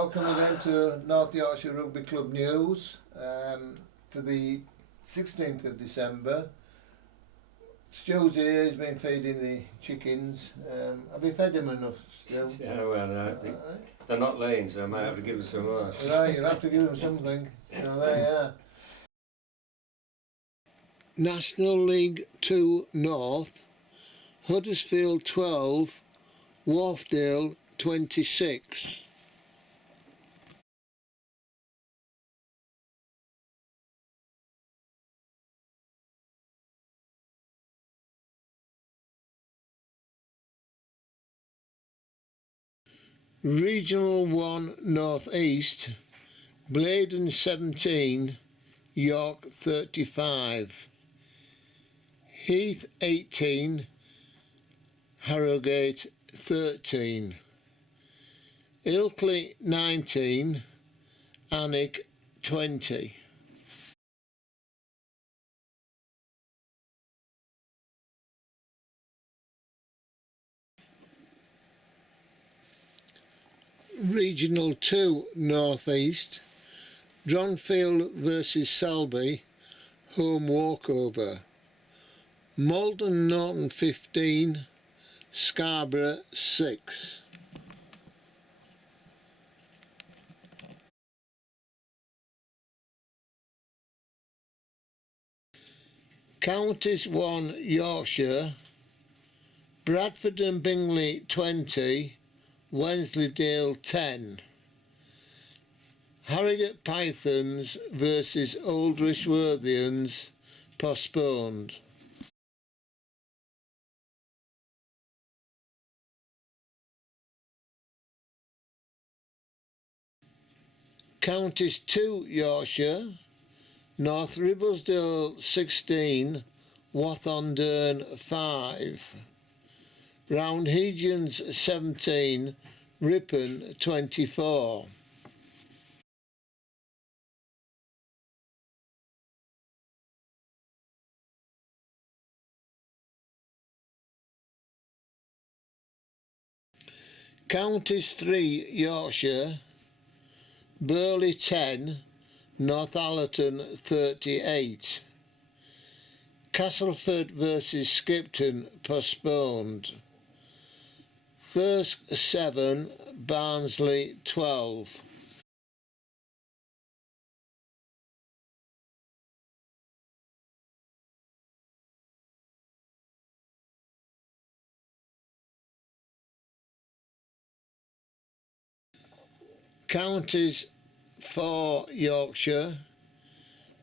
welcome again to North Yorkshire Rugby Club news for the 16th of December. Stu's here, he's been feeding the chickens. Have you fed them enough, Stu? Yeah, well, no, they're not laying, so I might have to give them some more. Right, you'll have to give them something. So there you are. National League 2 North, Huddersfield 12, Wharfdale 26. Regional 1 North East, Bladen 17, York 35, Heath 18, Harrogate 13, Ilkley 19, Alnwick 20. Regional 2 North East, Dronfield versus Selby, home walkover. Malden Norton 15, Scarborough 6. Counties 1 Yorkshire, Bradford and Bingley 20, Wensleydale 10. Harrogate Pythons versus Oldrish Worthians postponed. Counties 2 Yorkshire, North Ribblesdale 16, Wathondern 5. Roundhegians 17, Ripon 24. Counties 3 Yorkshire, Burley 10, Northallerton 38. Castleford versus Skipton postponed. Thirsk 7, Barnsley 12. Counties 4 Yorkshire,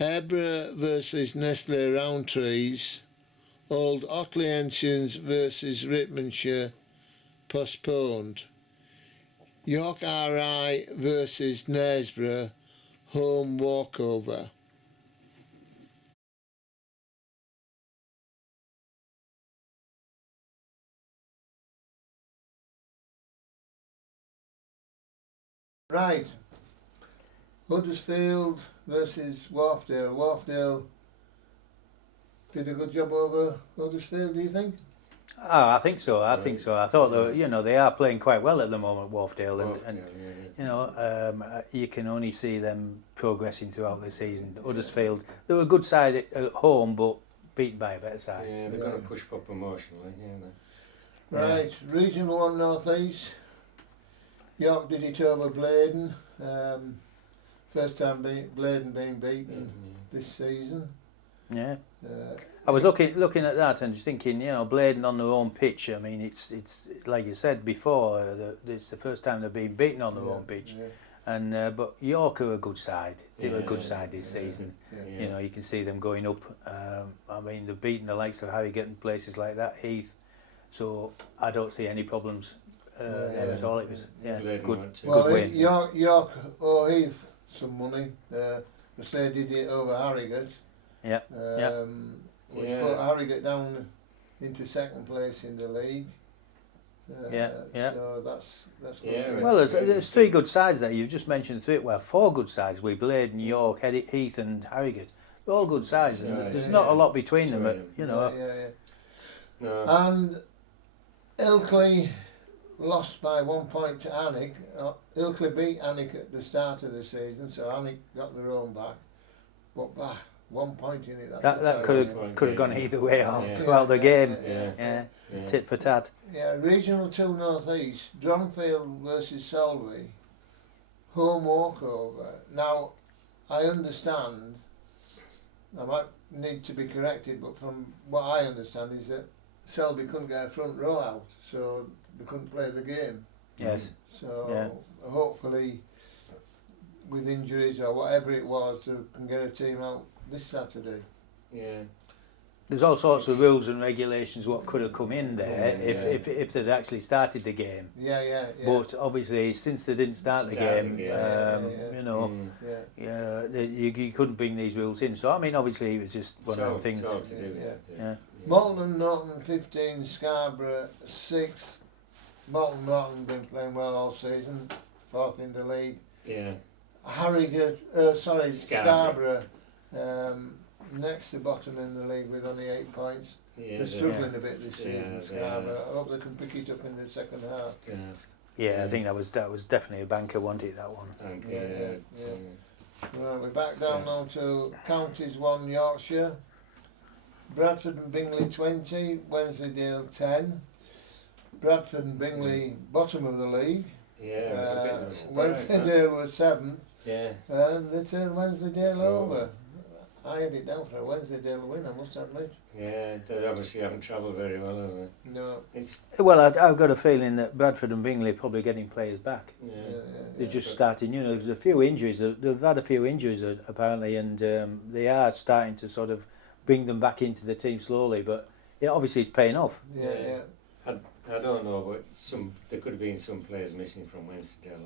Hebra versus Nestle Roundtrees, Old Otley versus Rittmanshire postponed. York RI versus Knaresborough, home walkover. Right, Huddersfield versus Wharfdale. Wharfdale did a good job over Huddersfield, do you think? Oh, I think so. I think so. I thought they are playing quite well at the moment, Wharfdale, and you can only see them progressing throughout the season. Huddersfield, they were a good side at home, but beaten by a better side. Yeah, they're going to push for promotion, Right, Regional 1 North East, York did it over Bladen. First time Bladen being beaten this season. Yeah. I was looking at that and thinking, Bladen on their own pitch. I mean, it's like you said before, it's the first time they've been beaten on their own pitch. Yeah. And but York are a good side. They were a good side this season. Yeah. You can see them going up. I mean, they've beaten the likes of Harrogate and places like that, Heath. So I don't see any problems there at all. It was good win. York owe Heath some money. Because they did it over Harrogate. Yeah. Which put Harrogate down into second place in the league. So that's good. Well, there's three good sides there. You've just mentioned three. Well, four good sides. We Bladen, York, Heath, and Harrogate. They're all good sides, and there's not a lot between them. But, No. And Ilkley lost by 1 point to Alnwick. Ilkley beat Alnwick at the start of the season, so Alnwick got their own back. But back 1 point in it. That could have gone either way throughout the game. Yeah. Tit for tat. Yeah, Regional 2 North East, Dronfield versus Selby, home walkover. Now, I understand, I might need to be corrected, but from what I understand is that Selby couldn't get a front row out, so they couldn't play the game. Yes. So hopefully, with injuries or whatever it was, they can get a team out this Saturday. Yeah. There's all sorts of rules and regulations what could have come in there if they'd actually started the game. Yeah. But obviously, since they didn't start the game, you know, you couldn't bring these rules in. So I mean, obviously, it was just one of the things. Malton Norton 15, Scarborough 6. Malton Norton been playing well all season, 4th in the league. Yeah. Scarborough. Next to bottom in the league with only 8 points. Yeah, they're struggling a bit this season, Scarborough. I hope they can pick it up in the second half. I think that was definitely a banker, wasn't it, that one? Right, we're back down now to Counties 1 Yorkshire. Bradford and Bingley 20, Wensleydale 10. Bradford and Bingley bottom of the league. Yeah, it was a bit of a surprise. Wensleydale was 7th. Yeah. And they turned Wensleydale over. I had it down for a Wensleydale win, I must admit. Yeah, they obviously haven't travelled very well, have they? No. Well, I've got a feeling that Bradford and Bingley are probably getting players back. They're just starting, you know, there's a few injuries. They've had a few injuries apparently, and they are starting to sort of bring them back into the team slowly, but obviously it's paying off. I don't know, but there could have been some players missing from Wensleydale.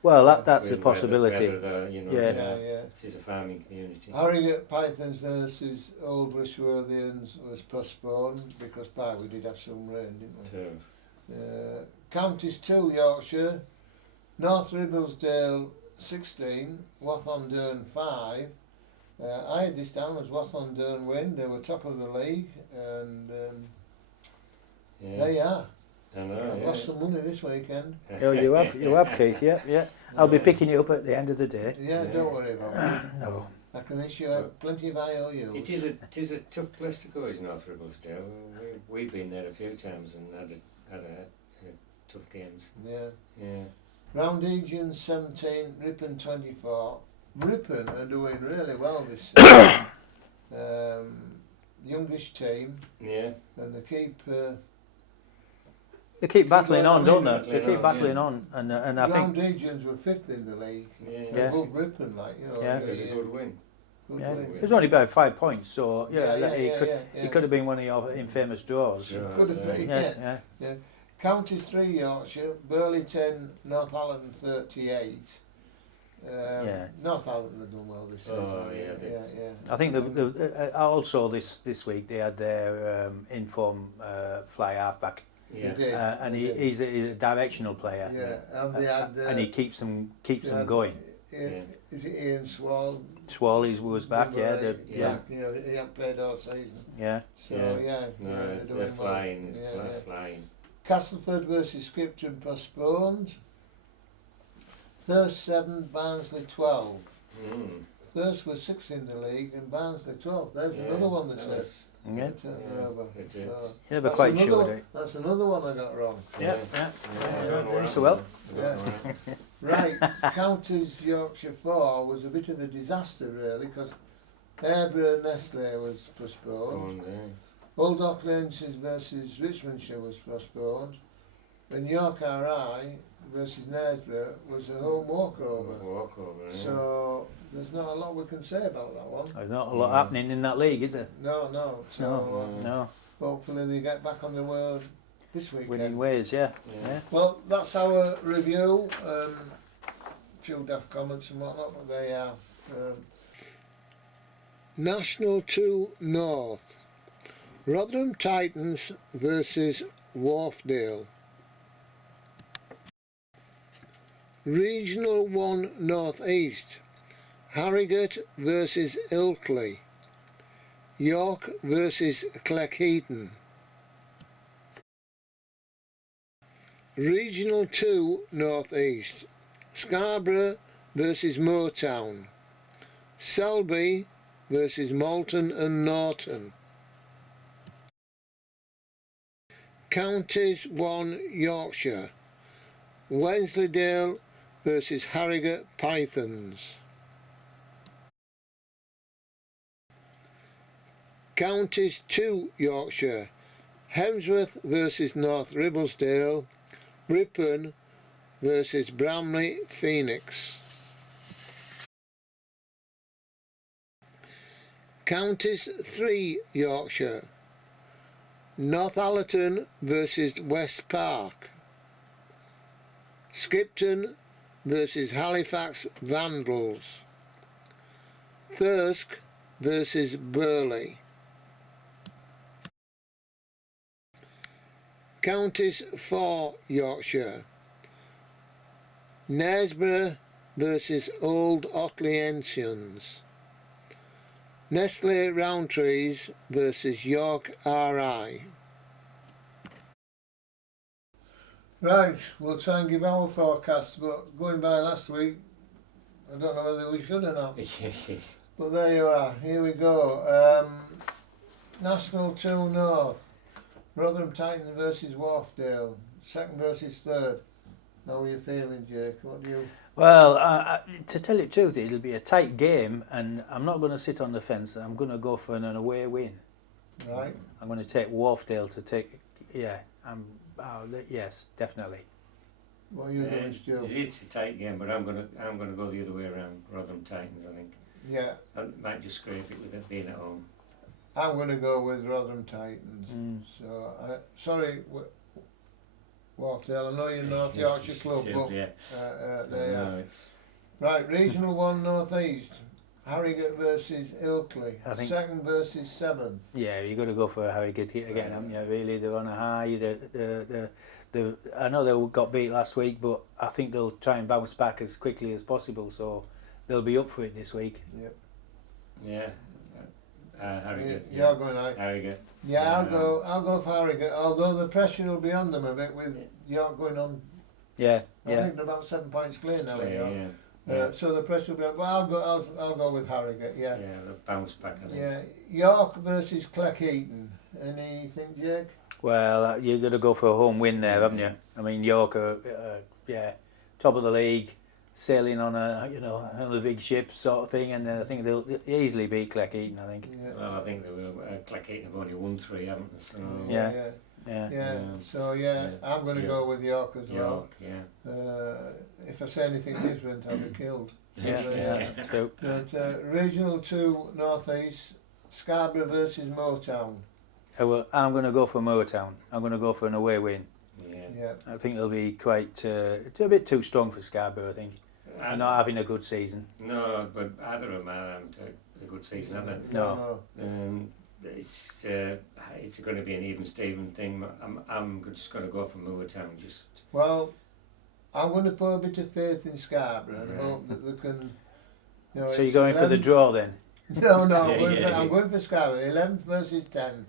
Well, that's a possibility. It is a farming community. Harrogate Pythons versus Old Wishworthians was postponed because we did have some rain, didn't we? Counties 2 Yorkshire, North Ribblesdale 16, Wathendurn 5. I had this down as Wathendurn win. They were top of the league, and there you are. I know, lost some money this weekend. Oh, you have, Keith. Yeah. I'll be picking it up at the end of the day. Yeah, don't worry about it. No. I can issue plenty of IOUs. It is a tough place to go, is North Ribblesdale. We've been there a few times and had a tough games. Yeah. Roundegian 17, Ripon 24. Ripon are doing really well this season. Youngish team. Yeah. And they keep battling on, don't they? They keep battling on, and I think Roundegians were 5th in the league. Above Ripon, it was a good win. It was only about 5 points, so it could have been one of your infamous draws. Could have been. Yeah. Counties 3 Yorkshire, Burley 10, Northallerton 38. Northallerton have done well this season. I think also this week they had their inform fly halfback. And he's a directional player. And they had, and he keeps them going. Is it Ian Swall? Swall was back. He hadn't played all season. They're flying. Flying. Castleford versus Skipton postponed. Thirst 7, Barnsley 12. Thirst was 6th in the league and Barnsley 12. There's another one that says. You're never quite sure. That's another one I got wrong. So well. Right, Counties Yorkshire 4 was a bit of a disaster really, because Airborough Nestle was postponed. Old Aucklandshire versus Richmondshire was postponed. And York RI versus Knaresborough was a home walkover. So there's not a lot we can say about that one. There's not a lot happening in that league, is there? No. So hopefully they get back on the road this weekend. Winning ways, yeah. Well, that's our review. A few daft comments and whatnot, but they are. National 2 North. Rotherham Titans versus Wharfdale. Regional 1 North East. Harrogate versus Ilkley. York versus Cleckheaton. Regional 2 North East, Scarborough versus Moortown, Selby versus Malton and Norton. Counties 1 Yorkshire, Wensleydale versus Harrogate Pythons. Counties 2 Yorkshire, Hemsworth versus North Ribblesdale, Ripon versus Bramley Phoenix. Counties 3 Yorkshire, Northallerton versus West Park, Skipton versus Halifax Vandals, Thirsk versus Burley. Counties 4 Yorkshire, Knaresborough versus Old Otleyensans, Nestle Rowntrees versus York RI. Right, we'll try and give our forecast, but going by last week, I don't know whether we should or not. But there you are, here we go. National 2 North, Rotherham Titans versus Wharfdale, second versus third. How are you feeling, Jake? What do you... Well, to tell you the truth, it'll be a tight game, and I'm not going to sit on the fence. I'm going to go for an away win. Right. I'm going to take Wharfdale to take... Yeah, yes, definitely. What are you doing, Stu? It's a tight game, but I'm gonna go the other way around. Rotherham Titans, I think. Yeah. I might just scrape it with it being at home. I'm going to go with Rotherham Titans. So, sorry, Wharfdale, I know you're North Yorkshire Club, but they are. Right, Regional 1 North East, Harrogate versus Ilkley, second versus seventh. Yeah, you've got to go for Harrogate again, haven't you? Really, they're on a high. I know they got beat last week, but I think they'll try and bounce back as quickly as possible, so they'll be up for it this week. Yep. Yeah. Harrogate. You're going right. Harrogate. Yeah, I'll go for Harrogate, although the pressure will be on them a bit with York going on. Yeah. I think they're about 7 points clear now. Yeah. So the pressure will be on. Well, I'll go with Harrogate. Yeah. Yeah, they'll bounce back. I think. Yeah. York versus Cleckheaton. Anything, Jake? Well, you're going to go for a home win there, haven't you? I mean, York are, top of the league, sailing on on a big ship sort of thing, and I think they'll easily beat Cleckheaton, I think. Yeah. Well, I think they will. Cleckheaton have only won 3, haven't they? So Yeah. So I'm going to go with York as well. If I say anything different, I'll be killed. But Regional 2 North East, Scarborough versus Moortown. I'm going to go for Moortown. I'm going to go for an away win. Yeah. I think they'll be quite it's a bit too strong for Scarborough, I think. They're not having a good season. No, but either of them haven't a good season, have they? No. It's going to be an even Steven thing. I'm just going to go for Moortown. Well, I'm going to put a bit of faith in Scarborough and hope that they can. So you're going for the draw then? No, I'm going for Scarborough. 11th versus 10th.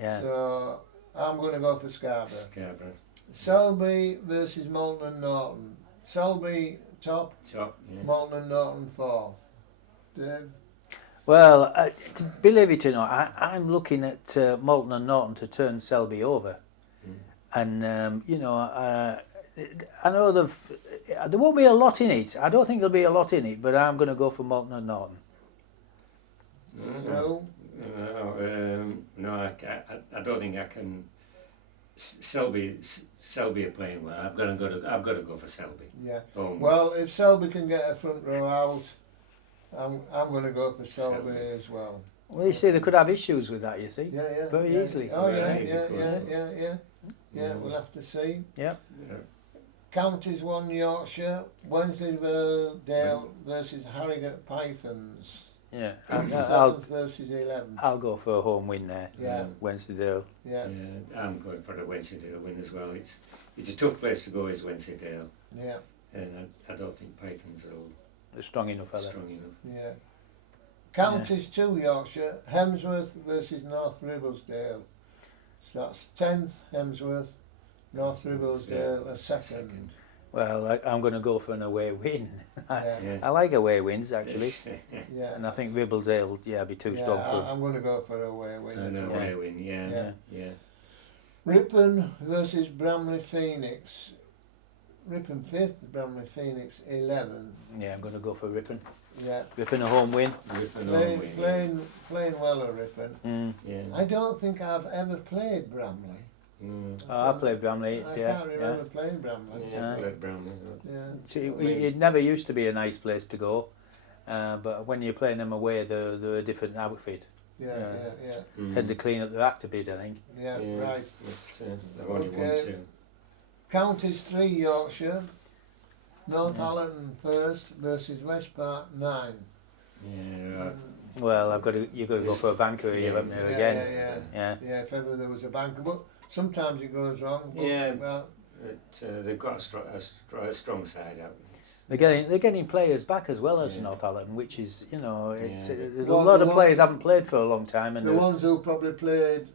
Yeah. So I'm going to go for Scarborough. Selby versus Malton and Norton. Selby top. Malton and Norton fourth. Dave? Well, believe it or not, I'm looking at Malton and Norton to turn Selby over. And, I know there won't be a lot in it. I don't think there'll be a lot in it, but I'm going to go for Malton and Norton. No, I don't think I can. Selby are playing well. I've got to go for Selby. Yeah. Well, if Selby can get a front row out, I'm going to go for Selby as well. Well, you see, they could have issues with that. You see. Yeah. Very easily. Oh yeah. We'll have to see. Yeah. Counties 1 Yorkshire, Wensleydale versus Harrogate Pythons. Yeah. 7th versus 11th. I'll go for a home win there. Yeah. Wensleydale. Yeah. I'm going for the Wensleydale win as well. It's a tough place to go, is Wensleydale. Yeah. And I don't think Pythons They're strong enough, are they? strong enough. Yeah. Counties 2 Yorkshire, Hemsworth versus North Ribblesdale. So that's 10th Hemsworth, North Ribblesdale a second. Well, I'm going to go for an away win. Yeah. I like away wins actually, Yeah. and I think Ribblesdale, be too strong for. I'm going to go for away win. An as well. away win, yeah. Ripon versus Bramley Phoenix. Ripon 5th, Bramley Phoenix 11th. Yeah, I'm going to go for Ripon. Yeah. Ripon a home win. Ripon home win. Playing well at Ripon. Yeah. I don't think I've ever played Bramley. Oh, I played Bramley. I can't remember playing Bramley. Yeah, I played Bramley. It never used to be a nice place to go, but when you're playing them away, they're a different outfit. Yeah. Tend to clean up their act a bit, I think. Yeah, right. But, they've only won 2. Counties 3 Yorkshire. Northallerton 1st versus West Park 9. Yeah, right. Well, you've got to go for a banker here, haven't you, again? Yeah, if ever there was a banker, but sometimes it goes wrong. But, Yeah. well, They've got a strong side out. They're getting players back as well as Northallerton, which is a Well, lot of players haven't played for a long time, and the ones who probably played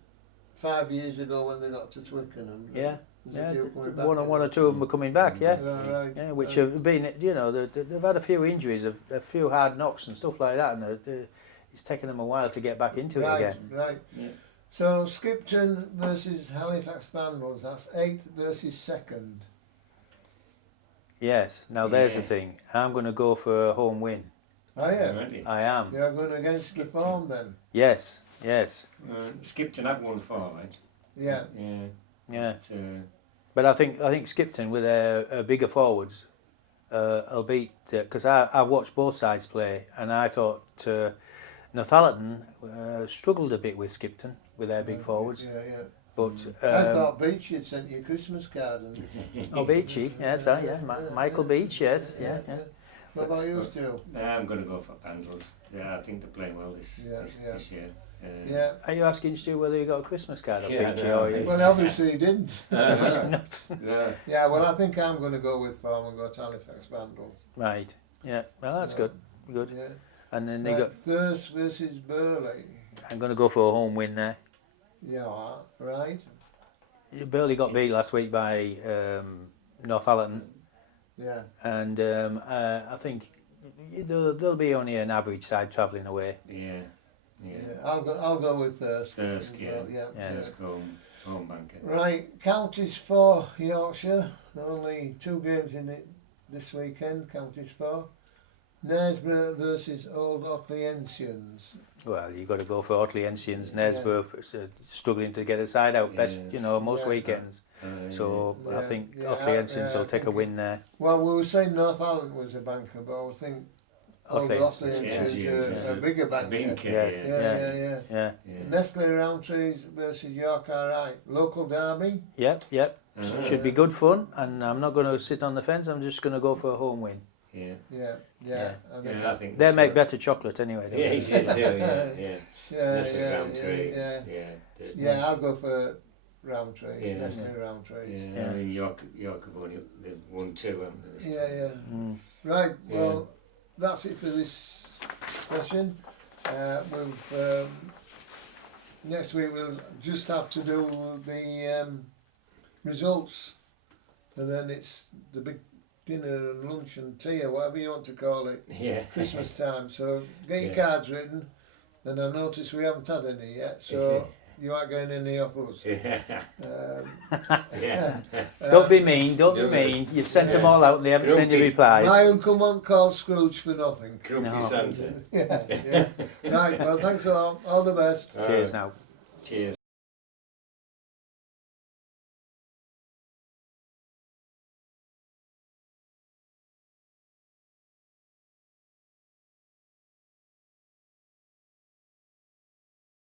5 years ago when they got to Twickenham. one or two of them are coming back, Right. which have been, they've had a few injuries, a few hard knocks and stuff like that, and it's taken them a while to get back into it again. Right. Yeah. So Skipton versus Halifax Vandals, that's 8th versus 2nd. Yes, now there's the thing. I'm going to go for a home win. Are you? Already. I am. You're going against the form then? Yes. Skipton have won 4, right? Yeah. Yeah. But, But I think Skipton with their bigger forwards will beat, because I watched both sides play, and I thought Northallerton struggled a bit with Skipton with their big forwards. Yeah. But I thought Beach had sent you a Christmas card. Beachy, yes, Michael Beach, yes, yeah. What about you, Stu? I'm going to go for Vandals. Yeah, I think they're playing well this year. Yeah. Are you asking Stu whether you got a Christmas card of Yeah, Beachy? no. Or you... Well, obviously he didn't. Not. Yeah, well, I think I'm going to go with Farm and go to Halifax Vandals. Right, yeah, well that's good. Yeah. And then they Right, got, Thirst versus Burley. I'm going to go for a home win there. Yeah, right. Burley got beat last week by Northallerton. Yeah. And I think there'll be only an average side travelling away. Yeah. I'll go with Thirst. Thirst, Yeah. Thirst home banker. Right, Counties 4 Yorkshire. There are only 2 games in it this weekend. Counties 4. Knaresborough versus Old Otleyenshians. Well, you've got to go for Otleyenshians. Knaresborough struggling to get a side out best, most weekends. So I think Otleyenshians will take a win there. Well, we were saying Northallerton was a banker, but I think Old Otleyenshians are a bigger banker. Yeah. Nestle Roundtrees versus York Alright. Local derby. Yep. Should be good fun, and I'm not going to sit on the fence. I'm just going to go for a home win. I think they make better chocolate anyway. I'll go for Roundtrees, Nestle Roundtrees. I mean, York have only won 2, haven't they? Right, well, that's it for this session. Next week we'll just have to do the results, and then it's the big dinner and lunch and tea or whatever you want to call it, Christmas time. So get your cards written, and I notice we haven't had any yet, so you aren't getting any off us. Don't be mean. You've sent them all out and they haven't sent you replies. My uncle won't call Scrooge for nothing. Grumpy Santa. Right, well, thanks a lot. All the best. Cheers now. Cheers.